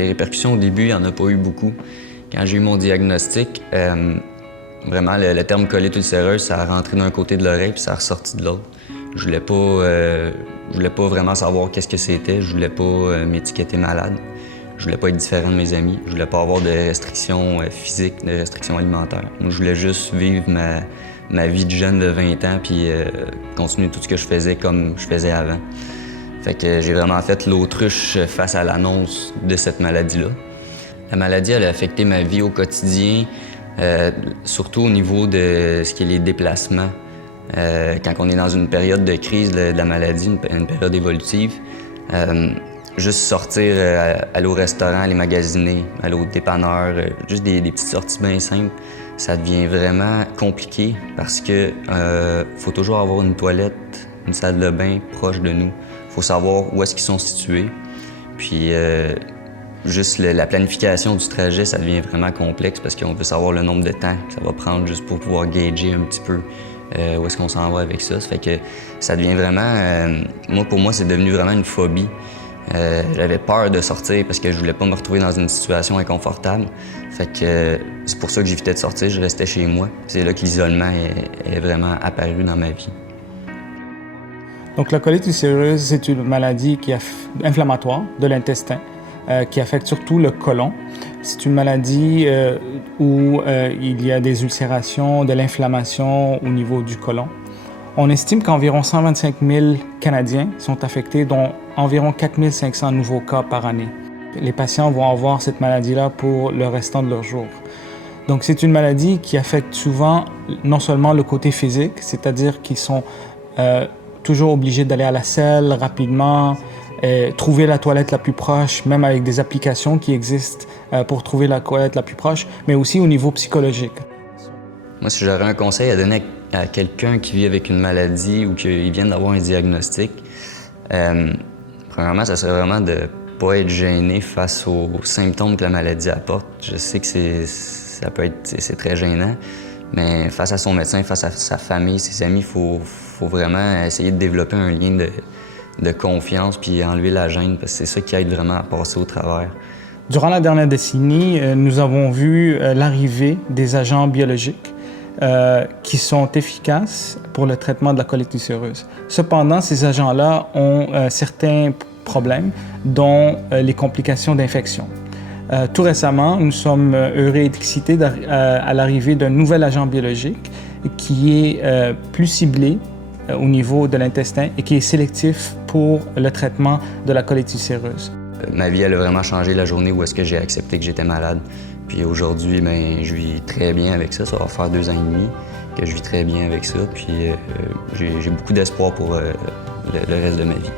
Les répercussions au début, il n'y en a pas eu beaucoup. Quand j'ai eu mon diagnostic, vraiment, le terme colite ulcéreuse, ça a rentré d'un côté de l'oreille puis ça a ressorti de l'autre. Je voulais pas vraiment savoir qu'est-ce que c'était. Je voulais pas m'étiqueter malade. Je voulais pas être différent de mes amis. Je voulais pas avoir de restrictions physiques, de restrictions alimentaires. Moi, je voulais juste vivre ma vie de jeune de 20 ans puis continuer tout ce que je faisais comme je faisais avant. Fait que j'ai vraiment fait l'autruche face à l'annonce de cette maladie-là. La maladie, elle a affecté ma vie au quotidien, surtout au niveau de ce qui est les déplacements. Quand on est dans une période de crise de la maladie, une période évolutive, juste sortir, aller au restaurant, aller magasiner, aller au dépanneur, juste des petites sorties bien simples, ça devient vraiment compliqué parce que faut toujours avoir une toilette, une salle de bain proche de nous. Il faut savoir où est-ce qu'ils sont situés. Puis juste la planification du trajet, ça devient vraiment complexe parce qu'on veut savoir le nombre de temps que ça va prendre juste pour pouvoir gager un petit peu où est-ce qu'on s'en va avec ça. Ça fait que ça devient vraiment... pour moi, c'est devenu vraiment une phobie. J'avais peur de sortir parce que je voulais pas me retrouver dans une situation inconfortable. Fait que c'est pour ça que j'évitais de sortir, je restais chez moi. C'est là que l'isolement est vraiment apparu dans ma vie. Donc la colite ulcéreuse, c'est une maladie inflammatoire de l'intestin qui affecte surtout le côlon. C'est une maladie où il y a des ulcérations, de l'inflammation au niveau du côlon. On estime qu'environ 125 000 Canadiens sont affectés, dont environ 4 500 nouveaux cas par année. Les patients vont avoir cette maladie-là pour le restant de leur jour. Donc c'est une maladie qui affecte souvent non seulement le côté physique, c'est-à-dire qu'ils sont toujours obligés d'aller à la selle rapidement, trouver la toilette la plus proche, même avec des applications qui existent pour trouver la toilette la plus proche, mais aussi au niveau psychologique. Moi, si j'aurais un conseil à donner à quelqu'un qui vit avec une maladie ou qui vient d'avoir un diagnostic, premièrement, ça serait vraiment de ne pas être gêné face aux symptômes que la maladie apporte. Je sais que c'est très gênant, mais face à son médecin, face à sa famille, ses amis, il faut vraiment essayer de développer un lien de confiance puis enlever la gêne, parce que c'est ça qui aide vraiment à passer au travers. Durant la dernière décennie, nous avons vu l'arrivée des agents biologiques qui sont efficaces pour le traitement de la colite ulcéreuse. Cependant, ces agents-là ont certains problèmes, dont les complications d'infection. Tout récemment, nous sommes heureux et excités à l'arrivée d'un nouvel agent biologique qui est plus ciblé au niveau de l'intestin et qui est sélectif pour le traitement de la colite ulcéreuse. Ma vie, elle a vraiment changé la journée où est-ce que j'ai accepté que j'étais malade. Puis aujourd'hui, je vis très bien avec ça. Ça va faire 2 ans et demi que je vis très bien avec ça. Puis j'ai beaucoup d'espoir pour le reste de ma vie.